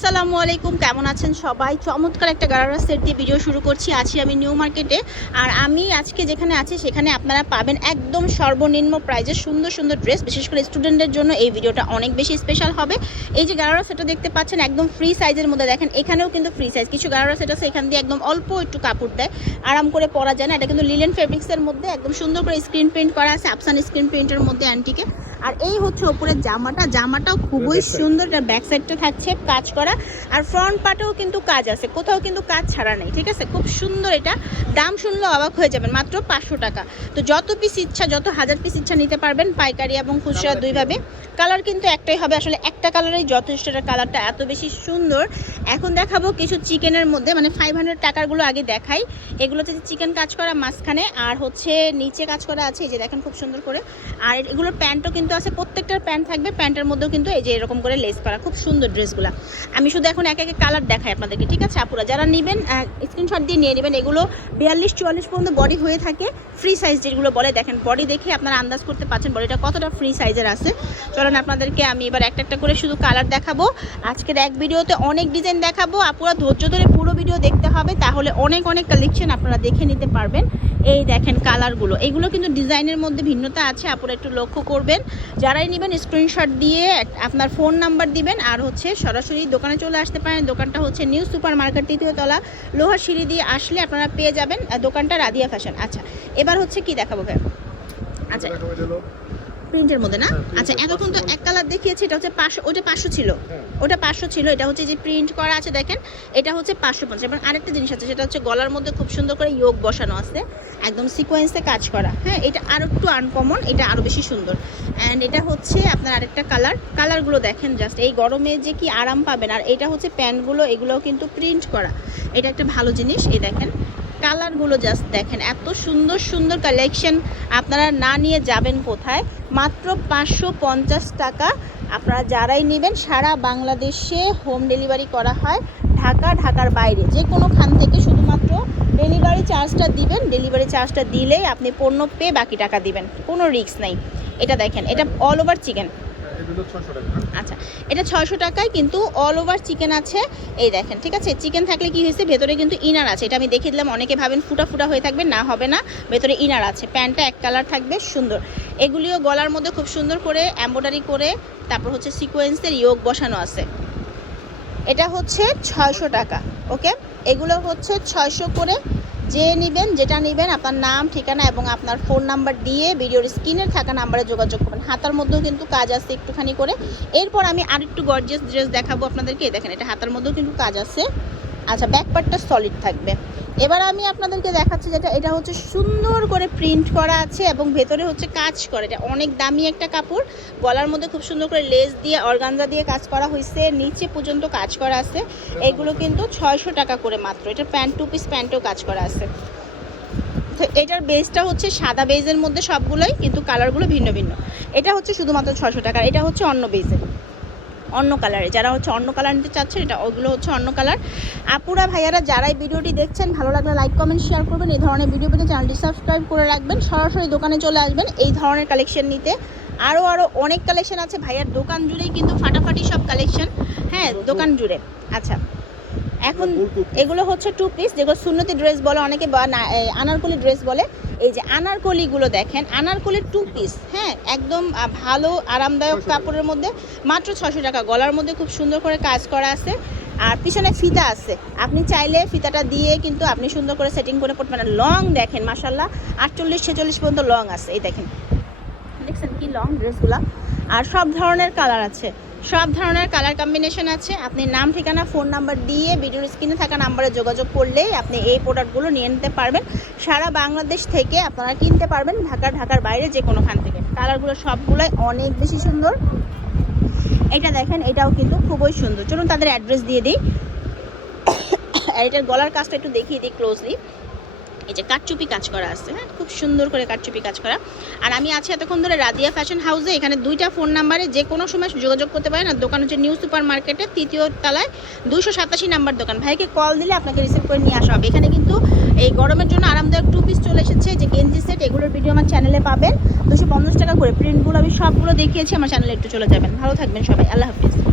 আসসালামু আলাইকুম কেমন আছেন সবাই? চমৎকার একটা গারারা সেট দিয়ে ভিডিও শুরু করছি। আছি আমি নিউ মার্কেটে। আর আমি আজকে যেখানে আছি সেখানে আপনারা পাবেন একদম সর্বনিম্ন প্রাইজে সুন্দর সুন্দর ড্রেস বিশেষ করে স্টুডেন্টদের জন্য এই ভিডিওটা অনেক বেশি স্পেশাল হবে। এই যে গারারা সেটটা দেখতে পাচ্ছেন একদম ফ্রি সাইজের মধ্যে। দেখেন এখানেও কিন্তু ফ্রি সাইজ কিছু গারারা সেট আছে এখান দিয়ে একদম অল্প একটু কাপড় দেয়। আরাম করে পরা যায় না। এটা কিন্তু লিলেন ফেব্রিক্সের মধ্যে একদম সুন্দর করে স্ক্রিন প্রিন্ট করা আছে আফসান স্ক্রিন প্রিন্টের মধ্যে অ্যান্টিকে আর এই হচ্ছে ওপরের জামাটা। জামাটাও খুবই সুন্দর। এটা ব্যাক সাইডটা থাকছে। কাজ করা আর ফ্রন্ট পার্টেও কিন্তু কাজ আছে কোথাও কিন্তু কাজ ছাড়া নেই ঠিক আছে? খুব সুন্দর এটা। দাম শুনলে অবাক হয়ে যাবেন মাত্র পাঁচশো টাকা। তো যত পিস ইচ্ছা যত হাজার পিস ইচ্ছা নিতে পারবেন পাইকারি এবং খুচরা দুইভাবে। কালার কিন্তু একটাই হবে আসলে একটা কালারেই যথেষ্ট কালারটা এত বেশি সুন্দর। এখন দেখাবো কিছু চিকেনের মধ্যে মানে ফাইভ হান্ড্রেড টাকারগুলো আগে দেখাই। এগুলোতে চিকেন কাজ করা মাঝখানে আর হচ্ছে নিচে কাজ করা আছে এই যে দেখেন খুব সুন্দর করে। আর এগুলোর প্যান্টও কিন্তু আছে প্রত্যেকটার প্যান্ট থাকবে প্যান্টের মধ্যেও কিন্তু এই যে এরকম করে লেস করা খুব সুন্দর ড্রেসগুলো আমি শুধু এখন এক এক কালার দেখাই আপনাদেরকে, ঠিক আছে? আপুরা, যারা নেবেন স্ক্রিনশট দিয়ে নিয়ে নেবেন, এগুলো বিয়াল্লিশ, চুয়াল্লিশ পর্যন্ত বডি হয়ে থাকে ফ্রি সাইজ যেগুলো বলে, দেখেন বডি দেখে আপনারা আন্দাজ করতে পারছেন বডিটা কতটা ফ্রি সাইজের আছে। চলেন আপনাদেরকে আমি এবার একটা একটা করে শুধু কালার দেখাবো। আজকের এক ভিডিওতে অনেক ডিজাইন দেখাবো। আপুরা, ধৈর্য ধরে পুরো ভিডিও দেখতে হবে, তাহলে অনেক অনেক কালেকশন আপনারা দেখে নিতে পারবেন। এই দেখেন কালারগুলো এগুলো কিন্তু ডিজাইনের মধ্যে ভিন্নতা আছে আপনারা একটু লক্ষ্য করবেন। যারাই নেবেন স্ক্রিনশট দিয়ে আপনার ফোন নাম্বার দিবেন, আর হচ্ছে সরাসরি দোকানে চলে আসতে পারেন। দোকানটা হচ্ছে নিউ সুপার মার্কেট, তৃতীয় তলা, লোহার সিঁড়ি দিয়ে আসলে আপনারা পেয়ে যাবেন দোকানটা রাধিয়া ফ্যাশন। আচ্ছা এবার হচ্ছে কি দেখাবো ভাই? আচ্ছা প্রিন্টের মধ্যে না? হ্যাঁ, আচ্ছা এতক্ষণ তো এক কালার দেখিয়েছি এটা হচ্ছে পাঁচশো ওটা পাঁচশো ছিল। হ্যাঁ। ওটা পাঁচশো ছিল এটা হচ্ছে যে প্রিন্ট করা আছে দেখেন এটা হচ্ছে পাঁচশো পঞ্চাশ। এবং আরেকটা জিনিস আছে সেটা হচ্ছে গলার মধ্যে খুব সুন্দর করে যোগ বসানো আছে একদম সিকোয়েন্সে কাজ করা। হ্যাঁ এটা আরও একটু আনকমন এটা আরও বেশি সুন্দর। অ্যান্ড এটা হচ্ছে আপনার আরেকটা কালার কালারগুলো দেখেন জাস্ট এই গরমে যে কি আরাম পাবেন আর এটা হচ্ছে প্যান্টগুলো এগুলোও কিন্তু প্রিন্ট করা। এটা একটা ভালো জিনিস এই দেখেন। কালারগুলো জাস্ট দেখেন, এত সুন্দর সুন্দর কালেকশন আপনারা না নিয়ে যাবেন কোথায়। মাত্র পাঁচশো পঞ্চাশ টাকা আপনারা যারাই নেবেন, সারা বাংলাদেশে হোম ডেলিভারি করা হয়, ঢাকা, ঢাকার বাইরে। যে কোনো খান থেকে শুধুমাত্র ডেলিভারি চার্জটা দিবেন ডেলিভারি চার্জটা দিলেই আপনি পণ্য পেয়ে বাকি টাকা দিবেন, কোনো রিস্ক নাই। এটা দেখেন, এটা অল ওভার চিকেন আচ্ছা এটা ছয়শো টাকায় কিন্তু অল ওভার চিকেন আছে। এই দেখেন, ঠিক আছে? চিকেন থাকলে কি হয়েছে? ভেতরে কিন্তু ইনার আছে। এটা আমি দেখিয়ে দিলাম, অনেকে ভাবেন ফুটা ফুটা হয়ে থাকবে। না, হবে না। ভেতরে ইনার আছে। প্যান্টটা এক কালার থাকবে, সুন্দর। এগুলিও গলার মধ্যে খুব সুন্দর করে এম্ব্রয়ডারি করে, তারপর হচ্ছে সিকোয়েন্সের ইয়োগ বসানো আছে। এটা হচ্ছে ছয়শো টাকা ওকে এগুলো হচ্ছে ছয়শো করে যে নেবেন, যেটা নেবেন, আপনার নাম, ঠিকানা এবং আপনার ফোন নাম্বার দিয়ে ভিডিওর স্ক্রিনে থাকা নাম্বারে যোগাযোগ করবেন। হাতার মধ্যেও কিন্তু কাজ আছে একটুখানি করে। এরপর আমি আরেকটু গর্জিয়াস ড্রেস দেখাবো আপনাদেরকে। দেখেন, এটা হাতার মধ্যেও কিন্তু কাজ আছে। আচ্ছা ব্যাক পার্টটা সলিড থাকবে। এবার আমি আপনাদেরকে দেখাচ্ছি যেটা, এটা হচ্ছে সুন্দর করে প্রিন্ট করা আছে এবং ভেতরে হচ্ছে কাজ করে। এটা অনেক দামি একটা কাপড়। গলার মধ্যে খুব সুন্দর করে লেস দিয়ে অর্গানজা দিয়ে কাজ করা হয়েছে নিচে পর্যন্ত কাজ করা আছে। এগুলো কিন্তু ছয়শো টাকা করে মাত্র। এটা প্যান্ট টু পিস প্যান্টও কাজ করা আছে। তো এটার বেসটা হচ্ছে সাদা বেজের মধ্যে সবগুলোই, কিন্তু কালারগুলো ভিন্ন ভিন্ন। এটা হচ্ছে শুধুমাত্র ছশো টাকার এটা হচ্ছে অন্য বেজের অন্য কালারে যারা হচ্ছে অন্য কালার নিতে চাচ্ছেন এটা ওগুলো হচ্ছে অন্য কালার আপুরা, ভাইয়ারা, যারাই ভিডিওটি দেখছেন, ভালো লাগলে লাইক কমেন্ট শেয়ার করবেন। এই ধরনের ভিডিও পেতে চ্যানেলটি সাবস্ক্রাইব করে রাখবেন। সরাসরি দোকানে চলে আসবেন এই ধরনের কালেকশন নিতে। আরও আরও অনেক কালেকশন আছে। ভাইয়ার দোকান জুড়েই কিন্তু ফাটাফাটি সব কালেকশন হ্যাঁ দোকান জুড়ে। আচ্ছা। এখন এগুলো হচ্ছে টু পিস যেগুলো সুন্নতি ড্রেস বলে অনেকে বা আনারকলি ড্রেস বলে। এই যে আনারকলিগুলো দেখেন আনারকলির টু পিস হ্যাঁ একদম ভালো আরামদায়ক কাপড়ের মধ্যে মাত্র ছশো টাকা। গলার মধ্যে খুব সুন্দর করে কাজ করা আছে। আর পিছনে ফিতা আছে। আপনি চাইলে ফিতাটা দিয়ে কিন্তু আপনি সুন্দর করে সেটিং করে পড়তে পারেন। লং দেখেন মাসাল্লাহ আটচল্লিশ ছেচল্লিশ পর্যন্ত লং আছে এই দেখেন। দেখছেন কি লং ড্রেসগুলো আর সব ধরনের কালার আছে। সব ধরনের কালার কম্বিনেশন আছে। আপনি নাম, ঠিকানা ফোন নাম্বার দিয়ে ভিডিওর স্ক্রিনে থাকা নাম্বারে যোগাযোগ করলেই আপনি এই প্রোডাক্টগুলো নিয়ে নিতে পারবেন। সারা বাংলাদেশ থেকে আপনারা কিনতে পারবেন ঢাকা, ঢাকার বাইরে যে কোনোখান থেকে। কালারগুলো সবগুলোই অনেক বেশি সুন্দর। এটা দেখেন, এটাও কিন্তু খুবই সুন্দর। চলুন তাদের অ্যাড্রেস দিয়ে দিই। এটার গলার কাজটা একটু দেখিয়ে দিই ক্লোজলি এই যে কাটচুপি কাজ করা আছে হ্যাঁ? খুব সুন্দর করে কাটচুপি কাজ করা। আর আমি আছি এতক্ষণ ধরে রাদিয়া ফ্যাশন হাউসে, এখানে দুইটা ফোন নাম্বারে যে কোনো সময় যোগাযোগ করতে পারেন আর দোকান হচ্ছে নিউ সুপার মার্কেটে, তৃতীয় তলায় দুশো সাতাশি নাম্বার দোকান। ভাইকে কল দিলে আপনাকে রিসিভ করে নিয়ে আসা হবে। এখানে কিন্তু এই গরমের জন্য আরামদায়ক টু পিস চলে এসেছে, যে গেঞ্জি সেট এগুলোর ভিডিও আমার চ্যানেলে পাবেন। দুশো পঞ্চাশ টাকা করে প্রিন্টগুলো আমি সবগুলো দেখিয়েছি, আমার চ্যানেলে একটু চলে যাবেন। ভালো থাকবেন সবাই। আল্লাহ হাফিজ।